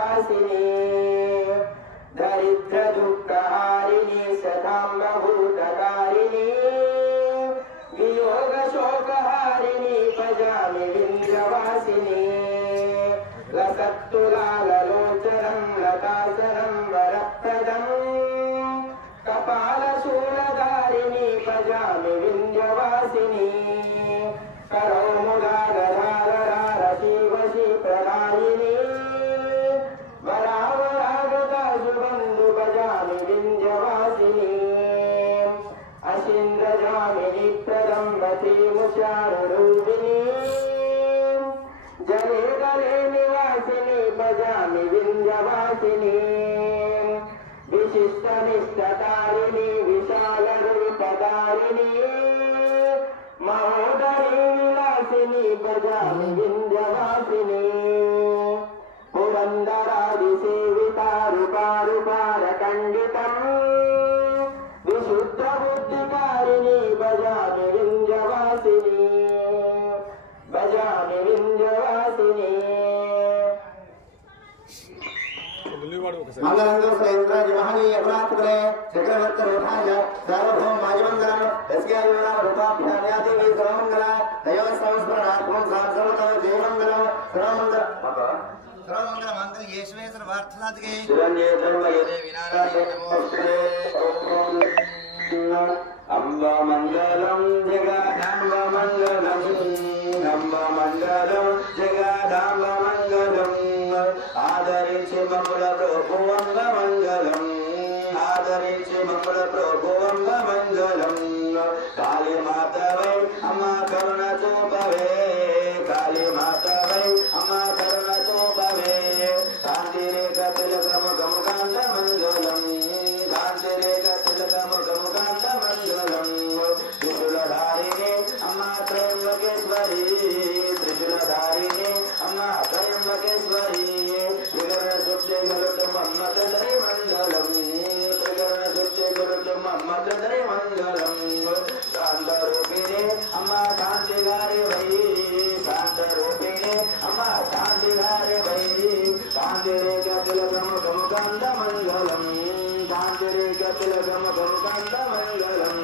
विंध्यवासिनी दरिद्र दुःखहारिणी सदाम्बभूतकारिणी वियोग शोकहारिणी भजामि विंध्यवासिनी लसत्तुलालोचनं लतासनं वरप्रदं कपालशूलधारिणी भजामि विंध्यवासिनी करोमुदारधारशीवशी प्रदायिनी वरावरागता सुबन्धु भजामि विंध्यवासिनी अशीन्द्रजामिनी प्रदम्बतीमुषारूपिणी जले गले निवासिनी भजामि विंध्यवासिनी विशिष्टनिष्ठतारिणी विशालरूपधारिणी महोदरी विलासिनी भजामि विंध्यवासिनी पुरन्दरादिसेविता रूपारूपारखण्डितम् विशुद्धबुद्धिकारिणी भजामि विंध्यवासिनी भजामि विंध्यवासिनी मंगलंदोषेन्द्राज महनीय गुणात्मने चक्रवर्ती रूपाय सार्वभौम मायमंगलम यस्यायुना रूपाभ्यादि सर्वमंगला दयो संस्मरणात्मं साधनतो जयमंगलम सर्वमंगल सर्वमंगल मंगल येशवेश्वर वार्थनाथके शिरण्ये धर्मये विनारायण नमोस्तुते अम्ब मंगलम जगदाम्ब मंगलम अम्ब मंगलम जगदाम्ब मंगलम आदरिंचे मंगल प्रभु अंग मंगलम आदरिंचे मंगल प्रभु अंग मंगलम काली माता वै अम्मा करुणा चोपवे काली माता वै अम्मा करुणा चोपवे कांतिरे कतिलकम गमकांत मंगलम कांतिरे कतिलकम गमकांत मंगलम त्रिशूलधारिणे अम्मा त्रयंबकेश्वरी त्रिशूलधारिणे अम्मा त्रयंबकेश्वरी त्रिकरण सुप्ते गरुड़ मन्मथ धरे मंगलम त्रिकरण सुप्ते गरुड़ मन्मथ धरे मंगलम शांत रूपिणे अम्मा शांति धारे भई शांत रूपिणे अम्मा शांति धारे भई शांति रेखा तिलकम गमकांत मंगलम शांति रेखा तिलकम गमकांत मंगलम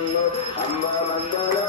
अम्बा मंगलम